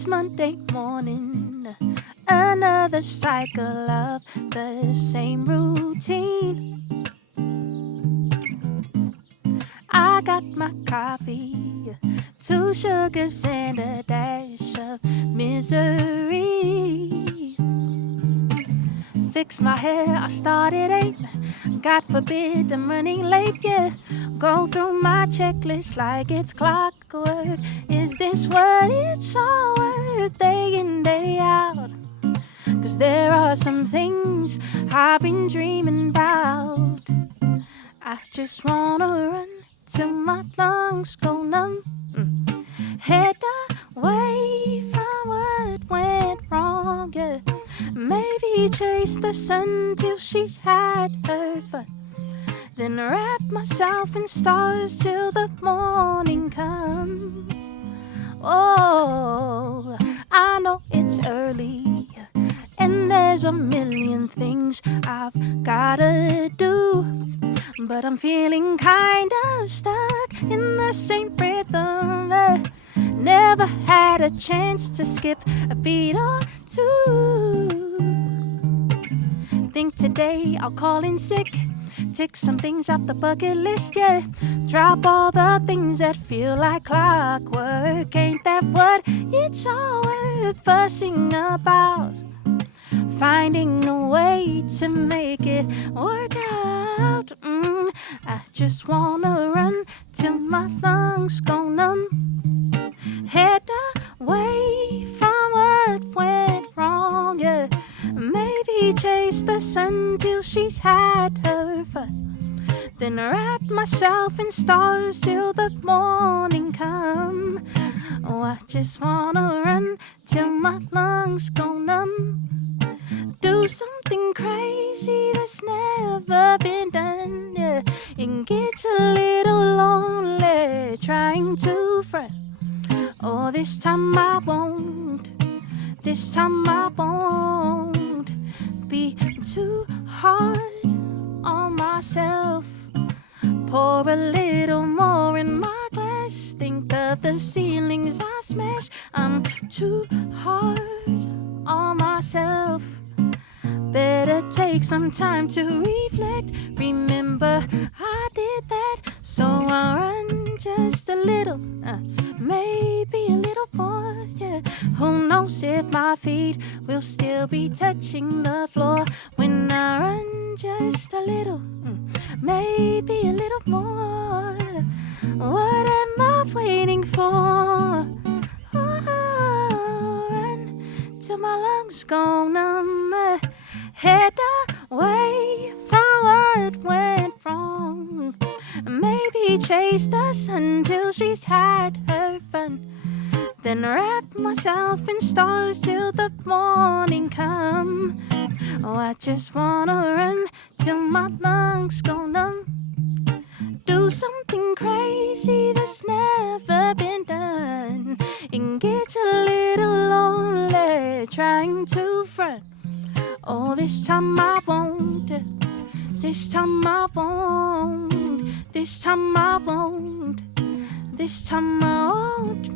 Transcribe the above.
It's Monday morning, another cycle of the same routine. I got my coffee, 2 sugars and a dash of misery. Fix my hair, I start at 8. God forbid I'm running late, yeah. Go through my checklist like it's clockwork. Is this what it's all worth, day in, day out? 'Cause there are some things I've been dreaming about. I just wanna run till my lungs go numb. Head away from what went wrong, yeah. Maybe chase the sun till she's had her fun. Then wrap myself in stars till the morning comes. Oh, I know it's early and there's a million things I've gotta do, but I'm feeling kind of stuck in the same rhythm. Never had a chance to skip a beat or two. Think today I'll call in sick, tick some things off the bucket list, yeah. Drop all the things that feel like clockwork. Ain't that what it's all worth fussing about? Finding a way to make it work out. I just wanna run till my lungs go numb. Head away from what went wrong, yeah. Maybe chase the sun till she's had her fun. Then wrap myself in stars till the morning come. Oh, I just wanna run till my lungs go numb. Do something crazy that's never been done, yeah. It gets a little lonely trying to front. Oh, this time I won't. This time I won't be too hard on myself. Pour a little more in my glass. Think of the ceilings I smashed. I'm too hard on myself. Better take some time to reflect. Remember, I did that, so I'll run just a little, maybe a little more, yeah. Who knows if my feet will still be touching the floor when I run just a little, maybe a little more. What am I waiting for? Oh, run till my lungs go numb. Head away from what went wrong. Maybe chase the sun till she's had her fun. Then wrap myself in stars till the morning come. Oh, I just wanna run till my lungs go numb. Do something crazy that's never been done. It gets a little lonely trying to front. Oh, this time I won't. This time I won't. This time I won't. This time I won't.